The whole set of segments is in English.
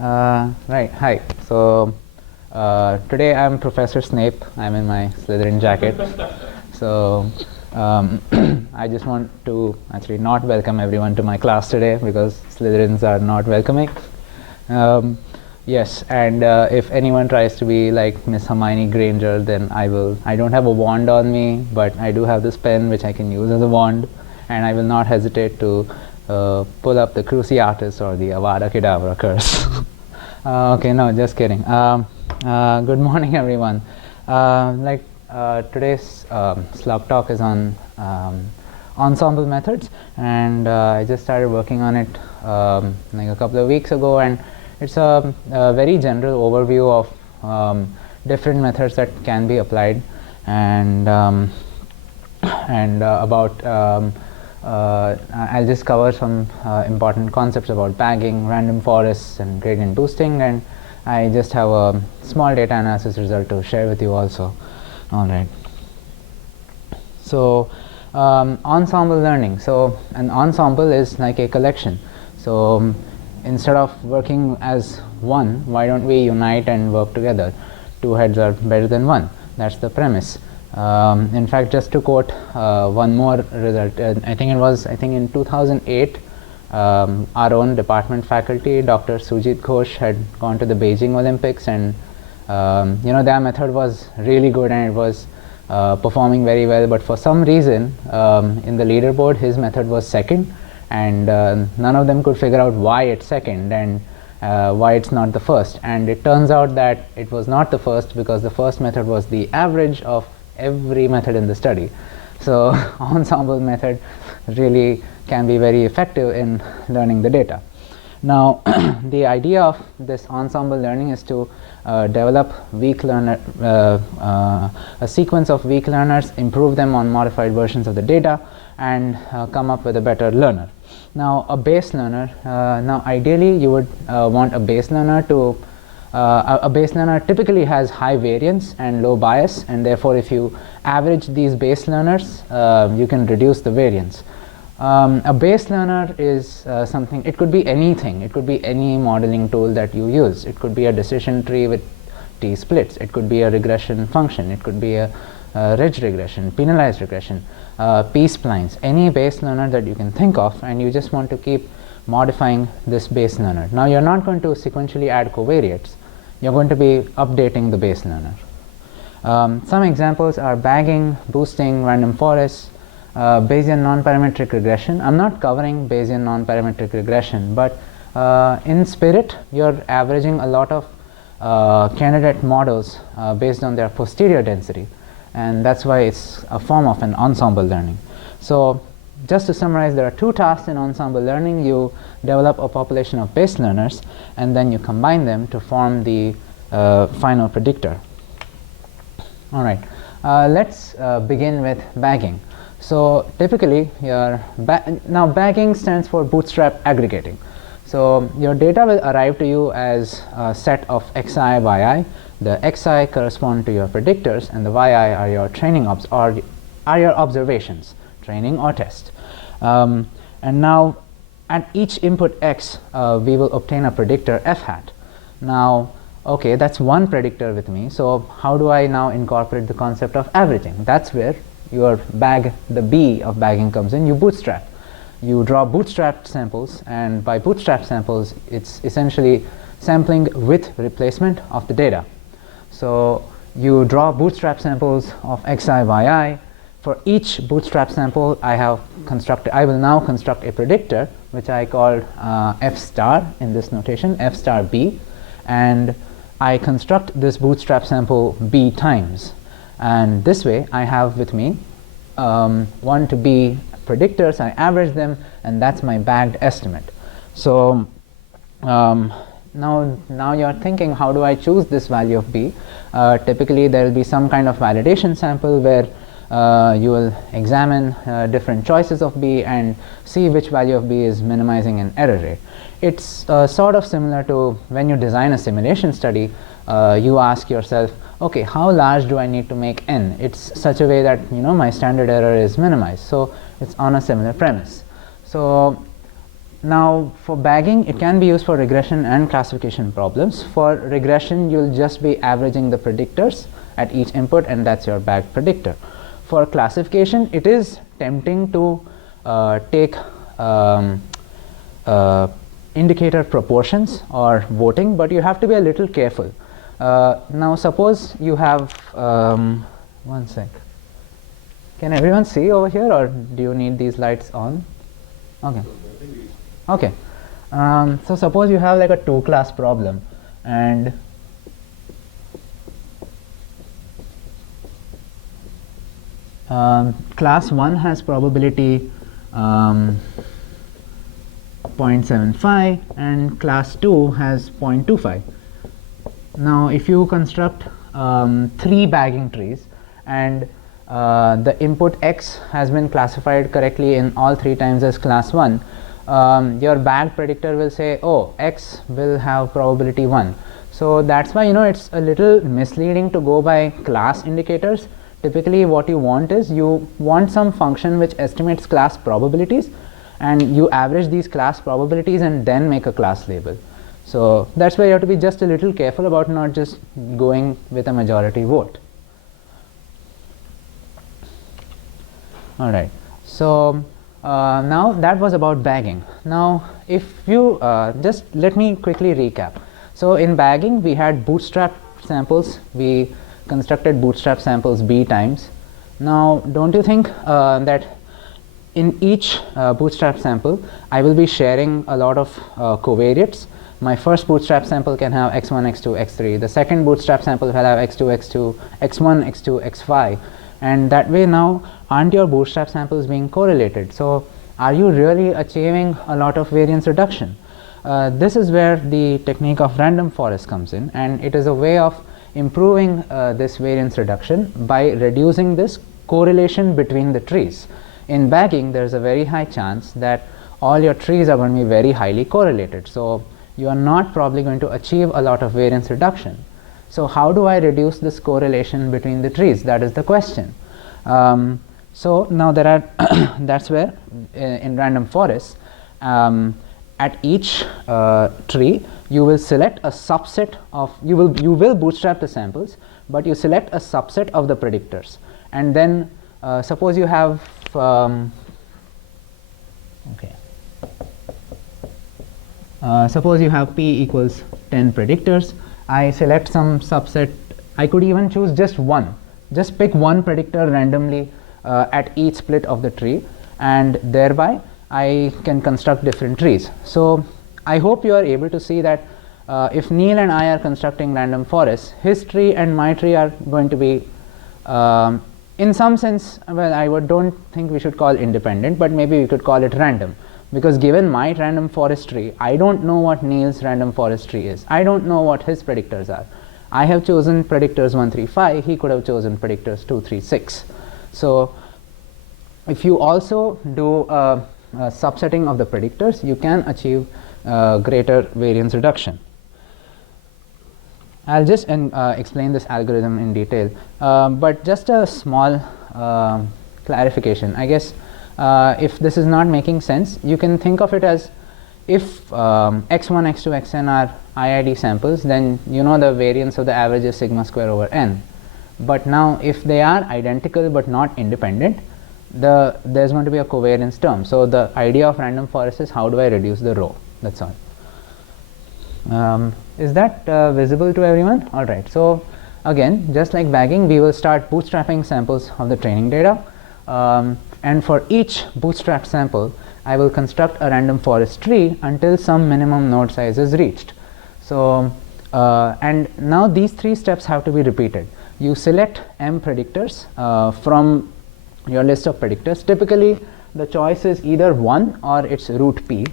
Right, hi. So today I'm Professor Snape. I'm in my Slytherin jacket. So I just want to actually not welcome everyone to my class today because Slytherins are not welcoming. Yes, and if anyone tries to be like Miss Hermione Granger, then I will. I don't have a wand on me, but I do have this pen which I can use as a wand, and I will not hesitate to pull up the Cruciatus or the Avada Kedavra curse. Okay, no, just kidding. Good morning, everyone. Today's slug talk is on ensemble methods, and I just started working on it like a couple of weeks ago, and it's a very general overview of different methods that can be applied, and I'll just cover some important concepts about bagging, random forests, and gradient boosting, and I just have a small data analysis result to share with you also. All right. So ensemble learning. So an ensemble is like a collection. So instead of working as one, why don't we unite and work together? Two heads are better than one. That's the premise. In fact, just to quote one more result, I think in 2008, our own department faculty, Dr. Sujit Ghosh, had gone to the Beijing Olympics, and their method was really good and it was performing very well. But for some reason, in the leaderboard, his method was second, and none of them could figure out why it's second and why it's not the first. And it turns out that it was not the first because the first method was the average of every method in the study. So ensemble method really can be very effective in learning the data. Now the idea of this ensemble learning is to develop weak learner, a sequence of weak learners, improve them on modified versions of the data, and come up with a better learner. Now a base learner, now ideally you would want a base learner to a base learner typically has high variance and low bias, and therefore if you average these base learners, you can reduce the variance. A base learner is something, it could be anything. It could be any modeling tool that you use. It could be a decision tree with t-splits. It could be a regression function. It could be a ridge regression, penalized regression, p-splines, any base learner that you can think of, and you just want to keep modifying this base learner. Now you're not going to sequentially add covariates. You're going to be updating the base learner. Some examples are bagging, boosting, random forests, Bayesian non-parametric regression. I'm not covering Bayesian non-parametric regression, but in spirit, you're averaging a lot of candidate models based on their posterior density, and that's why it's a form of an ensemble learning. So just to summarize, there are two tasks in ensemble learning. You develop a population of base learners, and then you combine them to form the final predictor. All right, let's begin with bagging. So typically, now bagging stands for bootstrap aggregating. So your data will arrive to you as a set of xi, yi. The xi correspond to your predictors, and the yi are your training are your observations, training or test. And now at each input x, we will obtain a predictor f hat. Now, okay, that's one predictor with me. So how do I now incorporate the concept of averaging? That's where your bag, the B of bagging comes in. You bootstrap. You draw bootstrapped samples, and by bootstrap samples, it's essentially sampling with replacement of the data. So you draw bootstrap samples of xi, yi. For each bootstrap sample, I will now construct a predictor, which I called f star in this notation, f star b, and I construct this bootstrap sample b times. And this way, I have with me 1 to b predictors. I average them, and that's my bagged estimate. So now you're thinking, how do I choose this value of b? Typically, there will be some kind of validation sample where you will examine different choices of b and see which value of b is minimizing an error rate. It's sort of similar to when you design a simulation study. You ask yourself, okay, how large do I need to make n? It's such a way that my standard error is minimized. So it's on a similar premise. So Now for bagging, it can be used for regression and classification problems. For regression, you'll just be averaging the predictors at each input, and that's your bagged predictor. For classification, it is tempting to take indicator proportions or voting, but you have to be a little careful. Now suppose you have one sec. Can everyone see over here, or do you need these lights on? Okay. Okay. So suppose you have like a two-class problem, and class 1 has probability 0.75 and class 2 has 0.25. Now if you construct 3 bagging trees, and the input x has been classified correctly in all 3 times as class 1, your bagged predictor will say, oh, x will have probability 1. So that's why, it's a little misleading to go by class indicators. Typically what you want is, you want some function which estimates class probabilities, and you average these class probabilities and then make a class label. So that's why you have to be just a little careful about not just going with a majority vote. All right. So now that was about bagging. Now if you just let me quickly recap. So in bagging, we had bootstrap samples. We constructed bootstrap samples b times. Now don't you think that in each bootstrap sample I will be sharing a lot of covariates? My first bootstrap sample can have x1, x2, x3. The second bootstrap sample will have x2, x2, x1, x2, x5, and that way now aren't your bootstrap samples being correlated? So are you really achieving a lot of variance reduction? This is where the technique of random forest comes in, and it is a way of improving this variance reduction by reducing this correlation between the trees. In bagging, there is a very high chance that all your trees are going to be very highly correlated. So you are not probably going to achieve a lot of variance reduction. So how do I reduce this correlation between the trees? That is the question. So now there are that's where in random forests, at each tree you will select a subset of, you will bootstrap the samples, but you select a subset of the predictors, and then suppose you have suppose you have p equals 10 predictors. I select some subset. I could even choose just one, just pick one predictor randomly at each split of the tree, and thereby I can construct different trees. So I hope you are able to see that if Neil and I are constructing random forests, his tree and my tree are going to be in some sense, well, I don't think we should call independent, but maybe we could call it random, because given my random forest tree, I don't know what Neil's random forest tree is. I don't know what his predictors are. I have chosen predictors 1, 3, 5. He could have chosen predictors 2, 3, 6. So if you also do subsetting of the predictors, you can achieve greater variance reduction. I'll just explain this algorithm in detail, but just a small clarification. I guess if this is not making sense, you can think of it as, if x1, x2, xn are IID samples, then you know the variance of the average is sigma square over n. But now if they are identical but not independent, there's going to be a covariance term. So the idea of random forest is, how do I reduce the rho? That's all. Is that visible to everyone? All right. So again, just like bagging, we will start bootstrapping samples of the training data, and for each bootstrap sample I will construct a random forest tree until some minimum node size is reached. So and now these 3 steps have to be repeated. You select m predictors from your list of predictors. Typically the choice is either 1 or it's root p.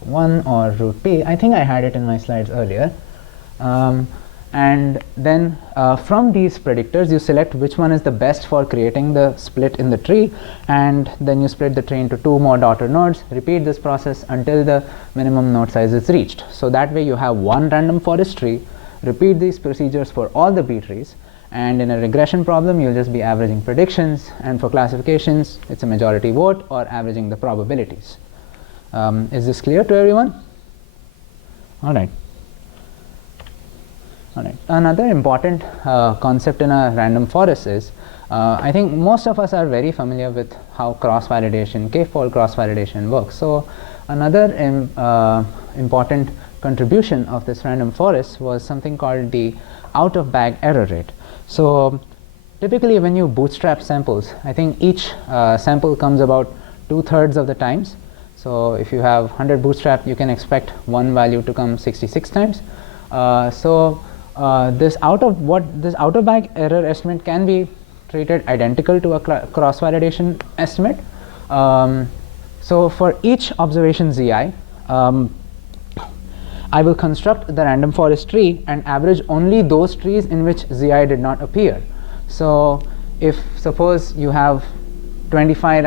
1 or root p. I think I had it in my slides earlier. And then from these predictors you select which one is the best for creating the split in the tree, and then you split the tree into 2 more daughter nodes. Repeat this process until the minimum node size is reached. So that way you have one random forest tree. Repeat these procedures for all the b trees, and in a regression problem you'll just be averaging predictions, and for classifications it's a majority vote or averaging the probabilities. Is this clear to everyone? All right. All right. Another important concept in a random forest is, I think most of us are very familiar with how cross-validation, k-fold cross-validation works. So another important contribution of this random forest was something called the out-of-bag error rate. So typically when you bootstrap samples, I think each sample comes about 2/3 of the times. So if you have 100 bootstrap, you can expect one value to come 66 times. This out-of-bag error estimate can be treated identical to a cross-validation estimate. So for each observation Zi, I will construct the random forest tree and average only those trees in which Zi did not appear. So if suppose you have 25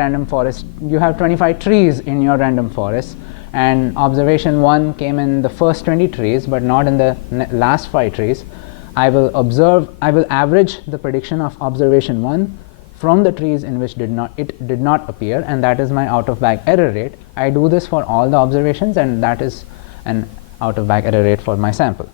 trees in your random forest, and observation 1 came in the first 20 trees but not in the last 5 trees, I will average the prediction of observation 1 from the trees in which it did not appear, and that is my out-of-bag error rate. I do this for all the observations, and that is an out-of-bag error rate for my sample.